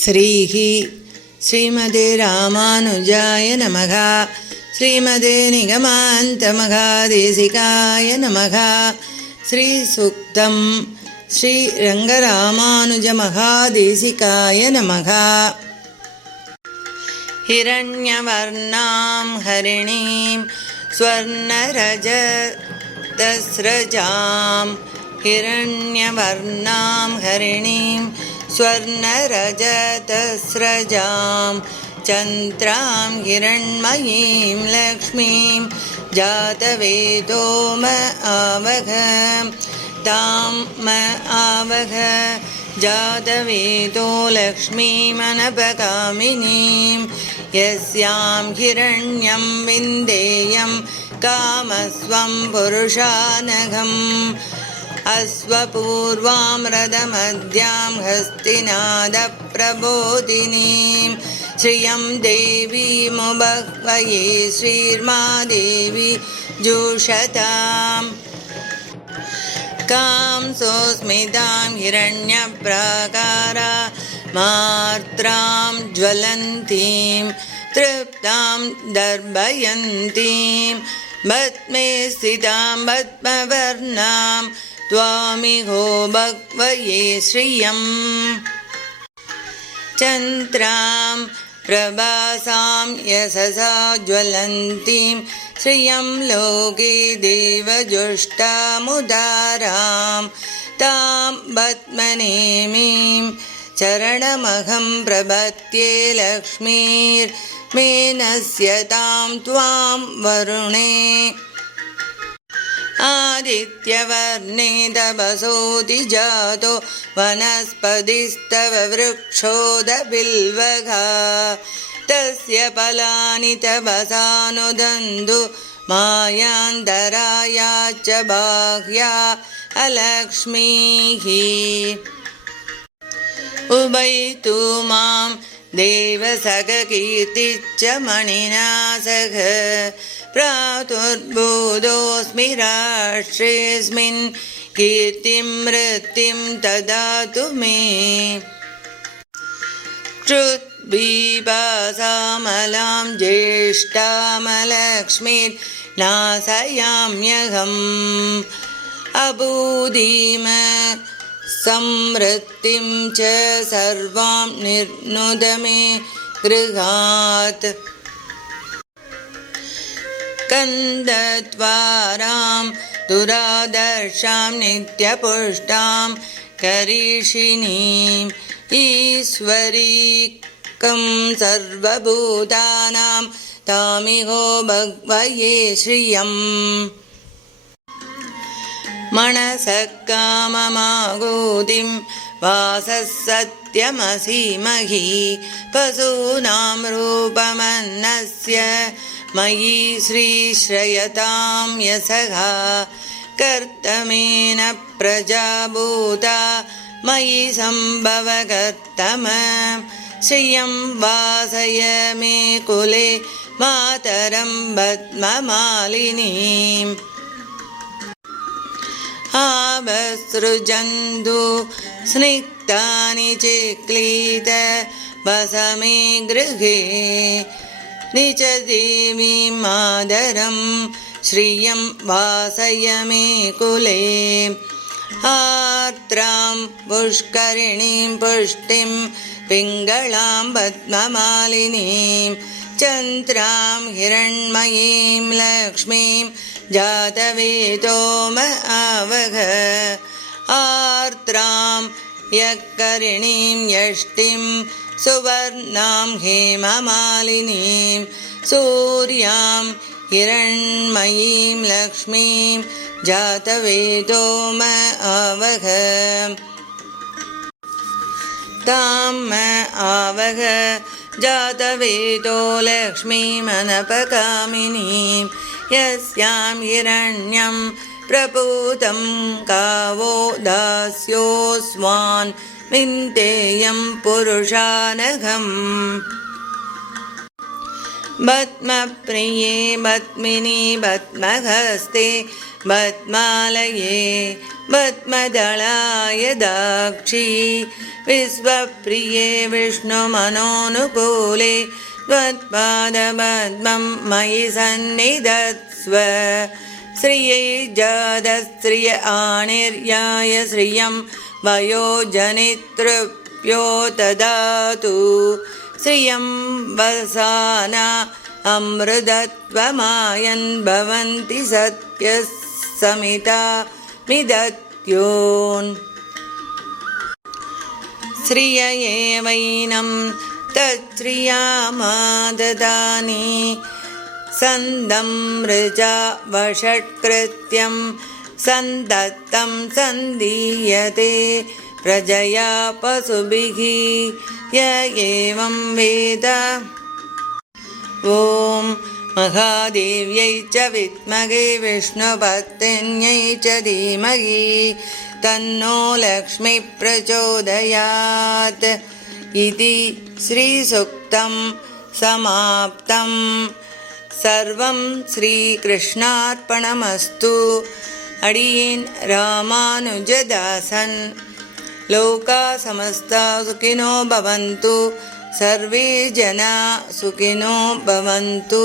श्रीः श्रीमते रामानुजाय नमः श्रीमते निगमान्तमघादेशिकाय नमः श्रीसूक्तं श्रीरङ्गरामानुजमहादेशिकाय नमः हिरण्यवर्णां हरिणीं स्वर्णरजतस्रजां हिरण्यवर्णां हरिणीं स्वर्णरजतस्रजां चन्द्रां हिरण्मयीं लक्ष्मीं जातवेदो म आवघ तां म आवघ जातवेदो लक्ष्मीमनपकामिनीं यस्यां हिरण्यं विन्देयं कामस्वं पुरुषानघम् अश्वपूर्वां रथमद्यां हस्तिनादप्रबोधिनीं। श्रियं देवीमुभक्वये श्रीर्मा देवी जुषताम्। कां सोऽस्मितां हिरण्यप्राकारा मार्त्रां ज्वलन्तीं तृप्तां दर्भयन्तीं भस्मे स्थितां पद्मवर्णां त्वामिहो भक्वये श्रियम्। चन्द्रां प्रभासां यशसा ज्वलन्तीं श्रियं लोके देवजुष्टामुदारां। तां पद्मनेमीं चरणमहं प्रपद्ये लक्ष्मीर्मेनस्य तां त्वां वरुणे आदित्यवर्णे तपसोति जातो वनस्पतिस्तव वृक्षोदबिल्वघा। तस्य फलानि तपसानुदन्तु मायान्तराया च बाह्या अलक्ष्मीः। उभयतु मां देवसखकीर्तिश्च मणिना सह प्रातुर्बोधोऽस्मि राष्ट्रेऽस्मिन् कीर्तिं वृत्तिं ददातु मे। क्षुद्बीपासामलां ज्येष्ठामलक्ष्मीर्नाशयाम्यहम् अबूदीम संवृत्तिं च सर्वां निर्नुद मे गृहात् कन्दत्वारां दुरादर्शां नित्यपुष्टां करीषिणीम् ईश्वरीकं सर्वभूतानां तामिहो भग्वये श्रियम्। मनसः काममागोदिं वासः सत्यमसीमहि पशूनां रूपमन्नस्य मयि श्रीश्रयतां यशः कर्तमेन प्रजाभूता मयि सम्भवकर्तम श्रियं वासय मे कुले मातरं पद्ममालिनीम्। आवसृजन्तु स्निग्धानि चिक्लीत वस मे गृहे निजदेवीं मादरं श्रियं वासय मे कुले। आर्द्रां पुष्करिणीं पुष्टिं पिङ्गळां पद्ममालिनीं चन्द्रां हिरण्मयीं लक्ष्मीं जातवेदो म आवघ आर्द्रां यकरिणीं यष्टिं सुवर्णां हेममालिनीं सूर्यां हिरण्मयीं लक्ष्मीं तां म आवघ जातवेदो लक्ष्मीमनपकामिनीं यस्यां हिरण्यं प्रपूतं कावो दास्योऽस्मान् विन्तेयं पुरुषानघम्। पद्मप्रिये पद्मिनि पद्महस्ते पद्मालये पद्मदलाय दाक्षी। विश्वप्रिये विष्णुमनोनुकूले त्वत्पादपद्मं मयि सन्निधत्स्व श्रियै जातश्रिय आणिर्याय श्रियं वयोजनितृप्यो ददातु। श्रियं वसाना अमृतत्वमायन् भवन्ति सत्यः समिता मिदत्योन् श्रिय एवैनं तच्छ्रियामाददानि सन्दं मृजा वषट्कृत्यं सन्दत्तं सन्दीयते प्रजया पशुभिः य एवं वेद। ॐ महादेव्यै च विद्महे विष्णुभक्तिन्यै च धीमहि तन्नो लक्ष्मी प्रचोदयात्। इति श्रीसूक्तं समाप्तम् सर्वं श्रीकृष्णार्पणमस्तु। अडियेन् रामानुजदासन्। लोका समस्ता सुखिनो भवन्तु। सर्वे जना सुखिनो भवन्तु